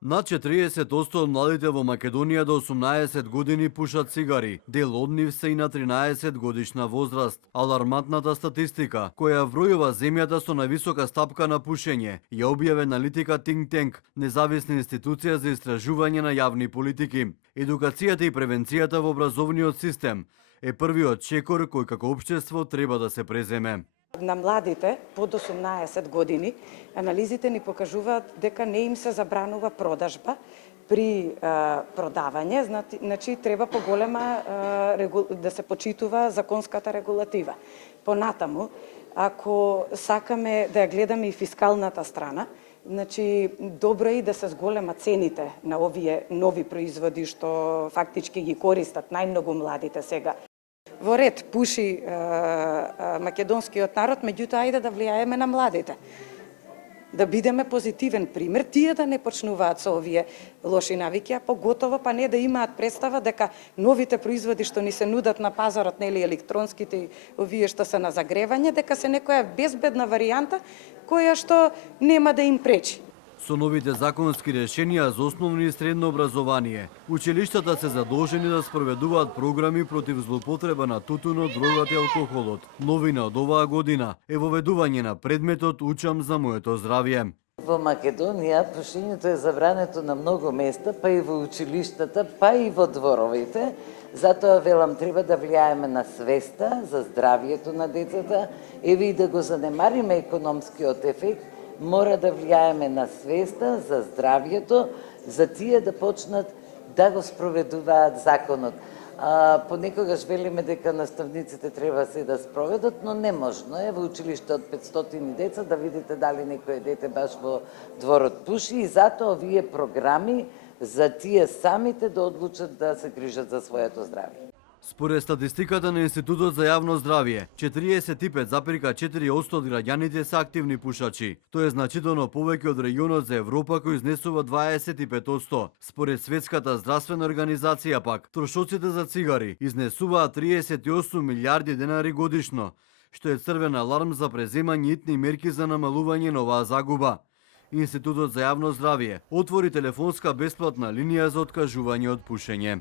Над 40% од младите во Македонија до 18 години пушат цигари. Дел од нив се и на 13 годишна возраст. Алармантната статистика, која вбројува земјата со највисока стапка на пушење, ја објави аналитика Think Tank, независна институција за истражување на јавни политики. Едукацијата и превенцијата во образовниот систем е првиот чекор кој како општество треба да се преземе. На младите под 18 години анализите ни покажуваат дека не им се забранува продажба при продавање, значи треба поголема да се почитува законската регулатива. Понатаму, ако сакаме да ја гледаме и фискалната страна, значи добро е и да се зголема цените на овие нови производи што фактички ги користат најмногу младите сега. Во ред пуши македонскиот народ, меѓутоа ајде да влијаеме на младите. Да бидеме позитивен пример, тие да не почнуваат со овие лоши навики, а поготово па не да имаат представа дека новите производи што ни се нудат на пазарот, нели електронските, овие што се на загревање, дека се некоја безбедна варијанта која што нема да им пречи. Со новите законски решенија за основно и средно образование, училиштата се задолжени да спроведуваат програми против злоупотреба на тутунот, дрогата и алкохолот. Новина од оваа година е воведување на предметот Учам за моето здравје. Во Македонија пушењето е забрането на многу места, па и во училиштата, па и во дворовите. Затоа велам треба да влијаеме на свеста за здравјето на децата, еве и да го занемариме економскиот ефект, мора да влијаеме на свеста за здравјето, за тие да почнат да го спроведуваат законот. Понекогаш велиме дека наставниците треба се да спроведат, но не можно е во училиште од 500 деца да видите дали некој дете баш во дворот пуши, и затоа овие програми за тие самите да одлучат да се грижат за своето здравје. Според статистиката на Институтот за јавно здравје, 45,4% од граѓаните се активни пушачи. Тоа е значително повеќе од регионот за Европа кој изнесува 25%. Според Светската здравствена организација пак, трошоците за цигари изнесуваат 38 милиарди денари годишно, што е црвен аларм за преземање итни мерки за намалување на оваа загуба. Институтот за јавно здравје отвори телефонска бесплатна линија за откажување од пушење.